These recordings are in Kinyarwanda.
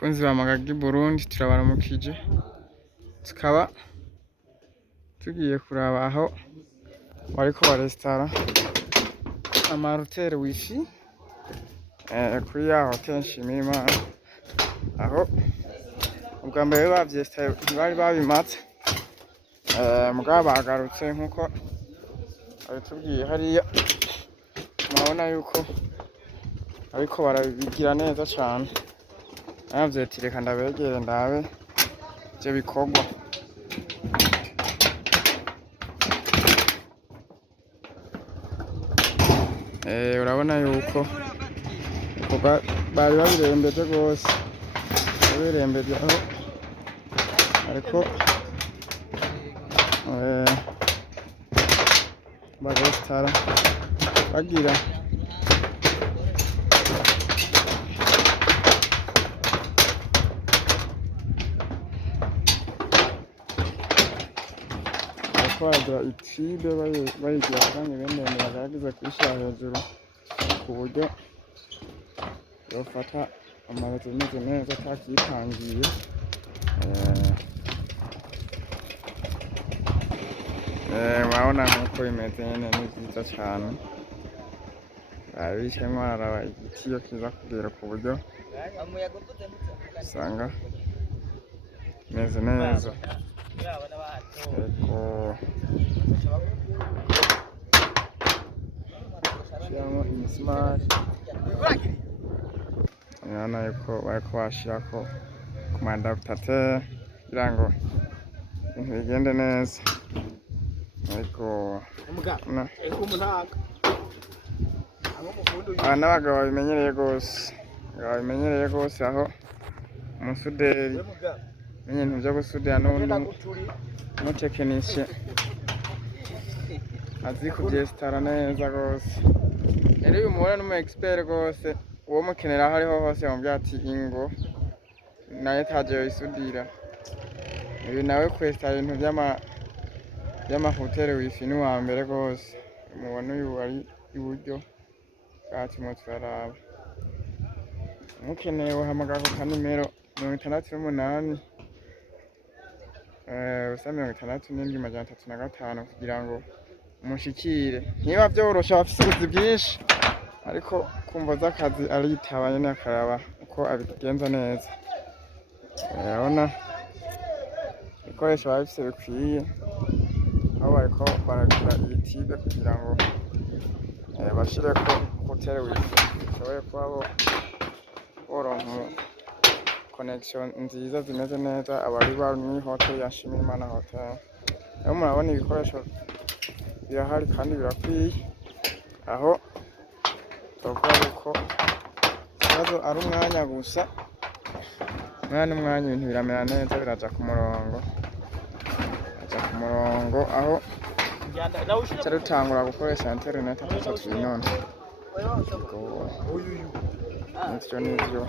Kunzi ba Magagi Burundi turabaramukije, tukaba tugiye kuraba aho bariko barestara amarutere wifi kuri ya hotel Nshimirimana, aho ubwa mbere bavyestaye ntibari babimatse, mugabo bagarutse nkuko babitubwiye hariya, murabona yuko ariko barabigira neza cane. Navyo ati reka ndabegere ndabe ivyo bikorwa. Urabona yuko bari babirembeje rwose, babirembeje aho ariko barestara bagira bagira itibe bayigira kandi bene bagaragaza kuyishyira hejuru ku buryo bafata amarezo ameze neza atakitangiye. Murabona nkuko bimeze nyene ni vyiza cane, babicemwo bararaba igiti iyo kiza kugera ku buryo usanga bimeze neza. Shiramo imisumari, urabona yuko bariko bashirako commandaptateur kugira ngo ibintu bigende neza, ariko n'abagabo babimenyereye rwose, aho umusuderi menye ibintu vyo gusudira n'umutekinisiye azi kuvyestara neza rwose. Rero uyu mubona n'umu expert rwose, uwo mukenera aho ariho hose yamubwira ati ingo na etage yoyisudira. Ibi nawe kwestara ibintu vy'amahotel wifi ni uwa mbere rwose. Mubona uyu ari iburyo bwacu mo turaraba, mukeneye uhamagara ku kanimero 68 ubusa 67 kugira ngo umushikire. Ntiba vyorosha, bafise ubuzi bwinshi, ariko kumva z'akazi aritaba nyene akaraba uko abigenza neza. Urabona ibikoresho bafise bikwiye, aho bariko baragira ibitibe kugira ngo bashireko hotel wifi bashobore kuba boronka connection nziza zimeze neza abari muri hotel ya Nshimirimana hotel. Rero murabona ibikoresho birahari kandi birakwiye, aho twovuga yuko ikibazo ari umwanya gusa, umwanya ibintu biramera neza, biraja ku murongo, aho ca dutangura gukoresha internet tuca twinona. Nivyo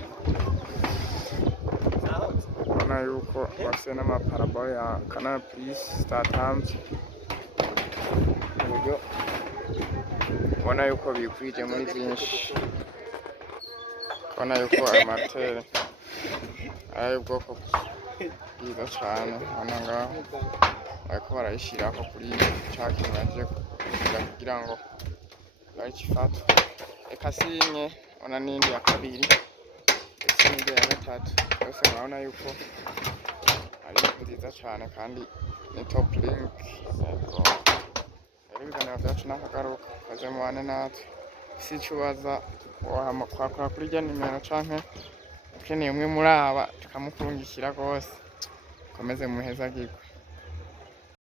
urabona yuko bafise n'amaparabole ya Canal Plus, Star Times, uburyo ubona yuko bikwije muri vyinshi. Urabona yuko ayo matere ari ubwoko bwiza cane, hano ngaho bariko barayishirako kuri ca kintu baje kugira ngo bayifate. Eka simwe, ona n'indi ya kabiri ndetse n'indi ya gatatu, yose murabona yuko ari nziza cane kandi ni top link. Rero ibiganiro vyacu nakagaruka, kaze mubane natwe, ufise ico ubaza kwakora kuri irya nimero, canke ukeneye umwe muri aba tukamukurungikira rwose. Komeze muhezagirwe.